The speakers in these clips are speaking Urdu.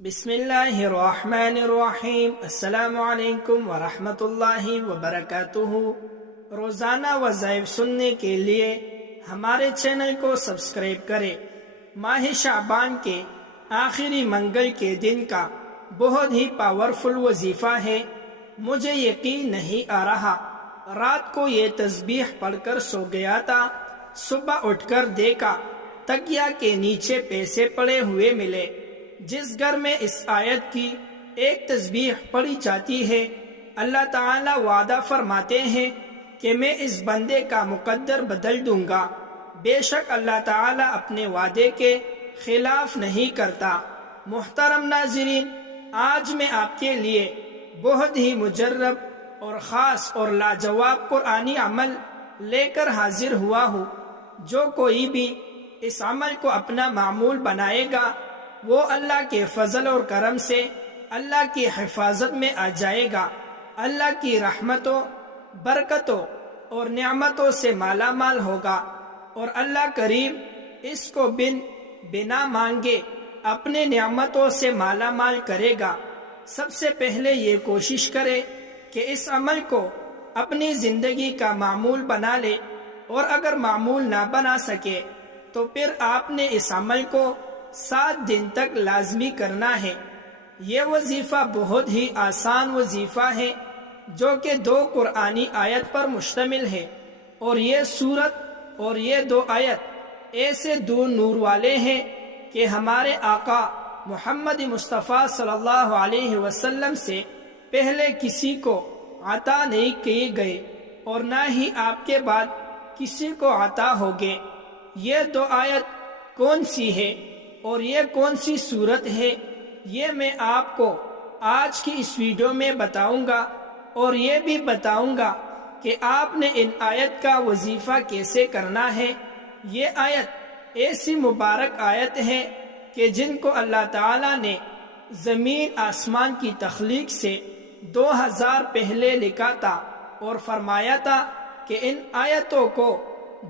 بسم اللہ الرحمن الرحیم۔ السلام علیکم ورحمۃ اللہ وبرکاتہ۔ روزانہ وظائف سننے کے لیے ہمارے چینل کو سبسکرائب کریں۔ ماہ شعبان کے آخری منگل کے دن کا بہت ہی پاورفل وظیفہ ہے۔ مجھے یقین نہیں آ رہا، رات کو یہ تسبیح پڑھ کر سو گیا تھا، صبح اٹھ کر دیکھا تکیا کے نیچے پیسے پڑے ہوئے ملے۔ جس گھر میں اس آیت کی ایک تسبیح پڑھی جاتی ہے، اللہ تعالی وعدہ فرماتے ہیں کہ میں اس بندے کا مقدر بدل دوں گا۔ بے شک اللہ تعالی اپنے وعدے کے خلاف نہیں کرتا۔ محترم ناظرین، آج میں آپ کے لیے بہت ہی مجرب اور خاص اور لاجواب قرآنی عمل لے کر حاضر ہوا ہوں۔ جو کوئی بھی اس عمل کو اپنا معمول بنائے گا، وہ اللہ کے فضل اور کرم سے اللہ کی حفاظت میں آ جائے گا، اللہ کی رحمتوں، برکتوں اور نعمتوں سے مالا مال ہوگا، اور اللہ کریم اس کو بنا مانگے اپنے نعمتوں سے مالا مال کرے گا۔ سب سے پہلے یہ کوشش کرے کہ اس عمل کو اپنی زندگی کا معمول بنا لے، اور اگر معمول نہ بنا سکے تو پھر آپ نے اس عمل کو 7 دن تک لازمی کرنا ہے۔ یہ وظیفہ بہت ہی آسان وظیفہ ہے، جو کہ 2 قرآنی آیت پر مشتمل ہے، اور یہ سورت اور یہ 2 آیت ایسے 2 نور والے ہیں کہ ہمارے آقا محمد مصطفیٰ صلی اللہ علیہ وسلم سے پہلے کسی کو عطا نہیں کیے گئے، اور نہ ہی آپ کے بعد کسی کو عطا ہوگے۔ یہ 2 آیت کون سی ہے اور یہ کون سی صورت ہے، یہ میں آپ کو آج کی اس ویڈیو میں بتاؤں گا، اور یہ بھی بتاؤں گا کہ آپ نے ان آیت کا وظیفہ کیسے کرنا ہے۔ یہ آیت ایسی مبارک آیت ہے کہ جن کو اللہ تعالیٰ نے زمین آسمان کی تخلیق سے 2000 پہلے لکھا تھا، اور فرمایا تھا کہ ان آیتوں کو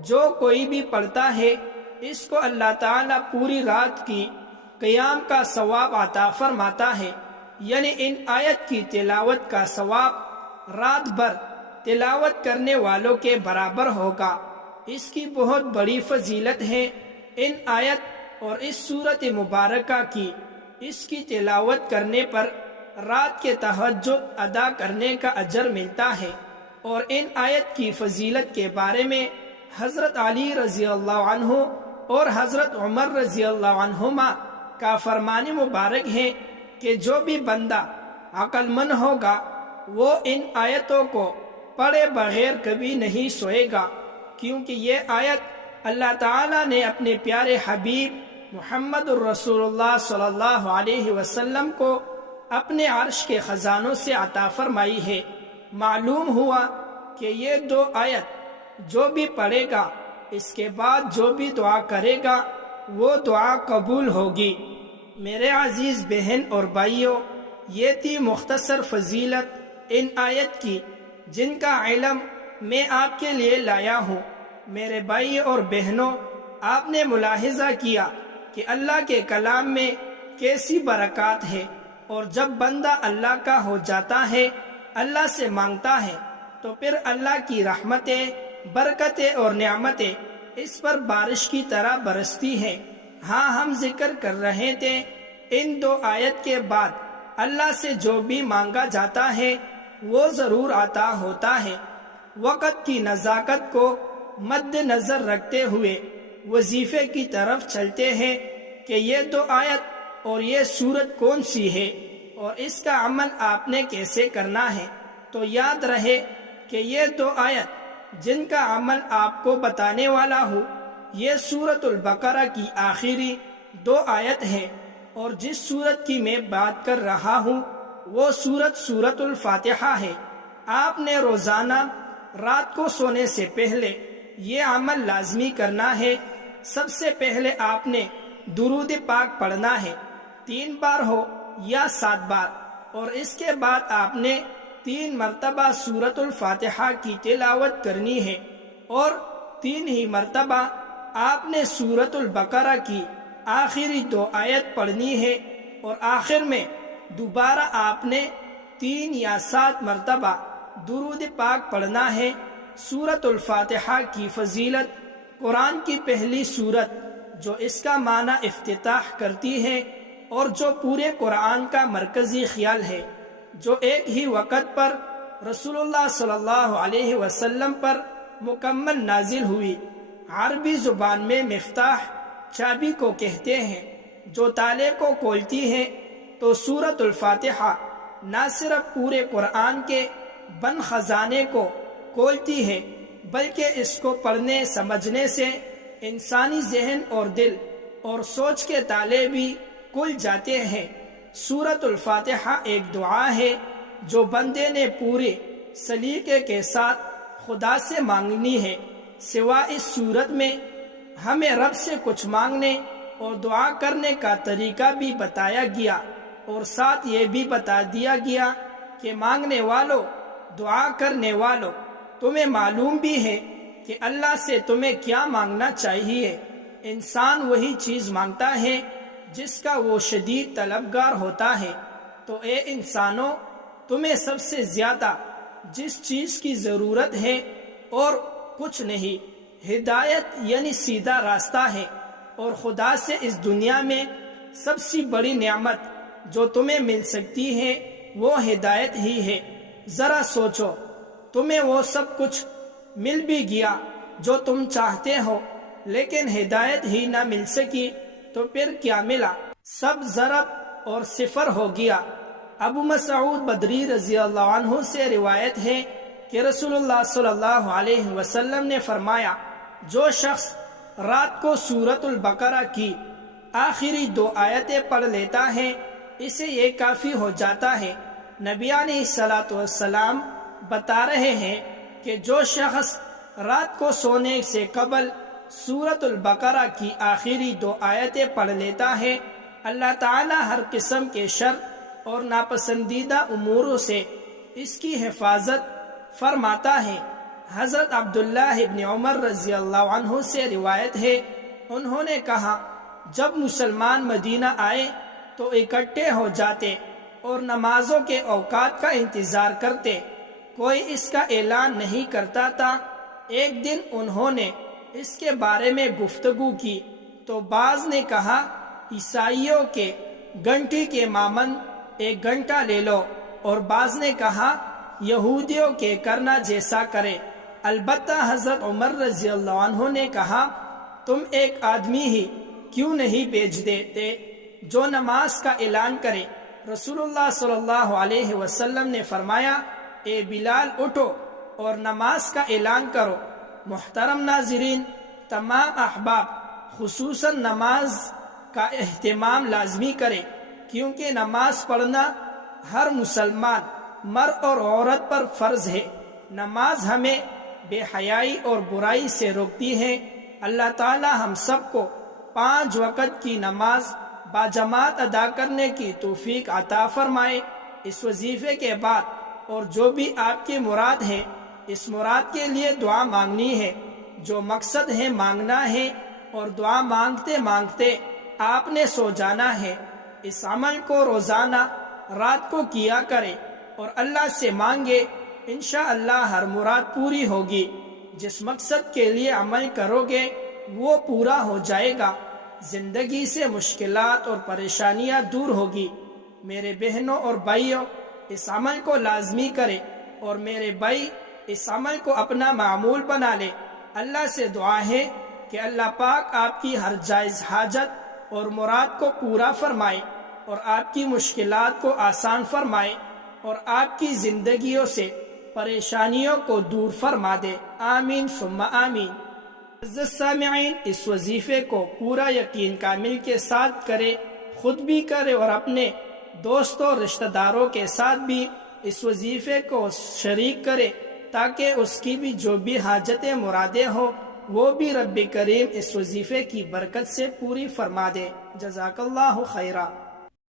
جو کوئی بھی پڑھتا ہے، اس کو اللہ تعالیٰ پوری رات کی قیام کا ثواب عطا فرماتا ہے، یعنی ان آیت کی تلاوت کا ثواب رات بھر تلاوت کرنے والوں کے برابر ہوگا۔ اس کی بہت بڑی فضیلت ہے۔ ان آیت اور اس سورت مبارکہ کی اس کی تلاوت کرنے پر رات کے تہجد ادا کرنے کا اجر ملتا ہے، اور ان آیت کی فضیلت کے بارے میں حضرت علی رضی اللہ عنہ اور حضرت عمر رضی اللہ عنہما کا فرمان مبارک ہے کہ جو بھی بندہ عقل مند ہوگا، وہ ان آیتوں کو پڑھے بغیر کبھی نہیں سوئے گا، کیونکہ یہ آیت اللہ تعالیٰ نے اپنے پیارے حبیب محمد الرسول اللہ صلی اللہ علیہ وسلم کو اپنے عرش کے خزانوں سے عطا فرمائی ہے۔ معلوم ہوا کہ یہ 2 آیت جو بھی پڑھے گا، اس کے بعد جو بھی دعا کرے گا، وہ دعا قبول ہوگی۔ میرے عزیز بہن اور بھائیوں، یہ تھی مختصر فضیلت ان آیت کی، جن کا علم میں آپ کے لیے لایا ہوں۔ میرے بھائی اور بہنوں، آپ نے ملاحظہ کیا کہ اللہ کے کلام میں کیسی برکات ہے، اور جب بندہ اللہ کا ہو جاتا ہے، اللہ سے مانگتا ہے، تو پھر اللہ کی رحمتیں، برکتیں اور نعمتیں اس پر بارش کی طرح برستی ہیں۔ ہاں، ہم ذکر کر رہے تھے، ان 2 آیت کے بعد اللہ سے جو بھی مانگا جاتا ہے وہ ضرور عطا ہوتا ہے۔ وقت کی نزاکت کو مد نظر رکھتے ہوئے وظیفے کی طرف چلتے ہیں کہ یہ 2 آیت اور یہ سورت کون سی ہے، اور اس کا عمل آپ نے کیسے کرنا ہے۔ تو یاد رہے کہ یہ 2 آیت جن کا عمل آپ کو بتانے والا ہوں، یہ سورۃ البقرہ کی آخری 2 آیت ہے، اور جس سورت کی میں بات کر رہا ہوں وہ سورۃ الفاتحہ ہے۔ آپ نے روزانہ رات کو سونے سے پہلے یہ عمل لازمی کرنا ہے۔ سب سے پہلے آپ نے درود پاک پڑھنا ہے، 3 بار ہو یا 7 بار، اور اس کے بعد آپ نے 3 مرتبہ سورۃ الفاتحہ کی تلاوت کرنی ہے، اور 3 ہی مرتبہ آپ نے سورۃ البقرہ کی آخری 2 آیت پڑھنی ہے، اور آخر میں دوبارہ آپ نے 3 یا 7 مرتبہ درود پاک پڑھنا ہے۔ سورۃ الفاتحہ کی فضیلت، قرآن کی پہلی سورت جو اس کا معنی افتتاح کرتی ہے اور جو پورے قرآن کا مرکزی خیال ہے، جو ایک ہی وقت پر رسول اللہ صلی اللہ علیہ وسلم پر مکمل نازل ہوئی۔ عربی زبان میں مفتاح چابی کو کہتے ہیں جو تالے کو کھولتی ہے، تو سورۃ الفاتحہ نہ صرف پورے قرآن کے بند خزانے کو کھولتی ہے بلکہ اس کو پڑھنے سمجھنے سے انسانی ذہن اور دل اور سوچ کے تالے بھی کھل جاتے ہیں۔ سورۃ الفاتحہ ایک دعا ہے جو بندے نے پورے سلیقے کے ساتھ خدا سے مانگنی ہے۔ سوائے اس سورت میں ہمیں رب سے کچھ مانگنے اور دعا کرنے کا طریقہ بھی بتایا گیا، اور ساتھ یہ بھی بتا دیا گیا کہ مانگنے والوں، دعا کرنے والوں، تمہیں معلوم بھی ہے کہ اللہ سے تمہیں کیا مانگنا چاہیے۔ انسان وہی چیز مانگتا ہے جس کا وہ شدید طلبگار ہوتا ہے۔ تو اے انسانوں، تمہیں سب سے زیادہ جس چیز کی ضرورت ہے اور کچھ نہیں، ہدایت یعنی سیدھا راستہ ہے، اور خدا سے اس دنیا میں سب سے بڑی نعمت جو تمہیں مل سکتی ہے وہ ہدایت ہی ہے۔ ذرا سوچو، تمہیں وہ سب کچھ مل بھی گیا جو تم چاہتے ہو، لیکن ہدایت ہی نہ مل سکی تو پھر کیا ملا؟ سب ضرب اور صفر ہو گیا۔ ابو مسعود بدری رضی اللہ عنہ سے روایت ہے کہ رسول اللہ صلی اللہ علیہ وسلم نے فرمایا، جو شخص رات کو سورۃ البقرہ کی آخری 2 آیتیں پڑھ لیتا ہے اسے یہ کافی ہو جاتا ہے۔ نبی علیہ الصلوۃ والسلام بتا رہے ہیں کہ جو شخص رات کو سونے سے قبل سورۃ البقرہ کی آخری 2 آیتیں پڑھ لیتا ہے، اللہ تعالی ہر قسم کے شر اور ناپسندیدہ اموروں سے اس کی حفاظت فرماتا ہے۔ حضرت عبداللہ ابن عمر رضی اللہ عنہ سے روایت ہے، انہوں نے کہا، جب مسلمان مدینہ آئے تو اکٹھے ہو جاتے اور نمازوں کے اوقات کا انتظار کرتے، کوئی اس کا اعلان نہیں کرتا تھا۔ ایک دن انہوں نے اس کے بارے میں گفتگو کی تو بعض نے کہا، عیسائیوں کے گھنٹی کے مانند 1 گھنٹہ لے لو، اور بعض نے کہا یہودیوں کے کرنا جیسا کرے۔ البتہ حضرت عمر رضی اللہ عنہ نے کہا، تم ایک آدمی ہی کیوں نہیں بھیج دیتے جو نماز کا اعلان کرے؟ رسول اللہ صلی اللہ علیہ وسلم نے فرمایا، اے بلال اٹھو اور نماز کا اعلان کرو۔ محترم ناظرین، تمام احباب خصوصاً نماز کا اہتمام لازمی کرے، کیونکہ نماز پڑھنا ہر مسلمان مرد اور عورت پر فرض ہے۔ نماز ہمیں بے حیائی اور برائی سے روکتی ہے۔ اللہ تعالی ہم سب کو 5 وقت کی نماز باجماعت ادا کرنے کی توفیق عطا فرمائے۔ اس وظیفے کے بعد اور جو بھی آپ کی مراد ہے، اس مراد کے لیے دعا مانگنی ہے۔ جو مقصد ہے مانگنا ہے، اور دعا مانگتے مانگتے آپ نے سو جانا ہے۔ اس عمل کو روزانہ رات کو کیا کرے اور اللہ سے مانگے، انشاءاللہ ہر مراد پوری ہوگی۔ جس مقصد کے لیے عمل کرو گے وہ پورا ہو جائے گا۔ زندگی سے مشکلات اور پریشانیاں دور ہوگی۔ میرے بہنوں اور بھائیوں، اس عمل کو لازمی کرے، اور میرے بھائی اس عمل کو اپنا معمول بنا لے۔ اللہ سے دعا ہے کہ اللہ پاک آپ کی ہر جائز حاجت اور مراد کو پورا فرمائے، اور آپ کی مشکلات کو آسان فرمائے، اور آپ کی زندگیوں سے پریشانیوں کو دور فرما دے۔ آمین ثم آمین۔ عزیز سامعین، اس وظیفے کو پورا یقین کامل کے ساتھ کرے، خود بھی کرے اور اپنے دوستوں اور رشتہ داروں کے ساتھ بھی اس وظیفے کو شریک کرے، تاکہ اس کی بھی جو بھی حاجتیں مرادیں ہوں وہ بھی رب کریم اس وظیفے کی برکت سے پوری فرما دے۔ جزاک اللہ خیرہ۔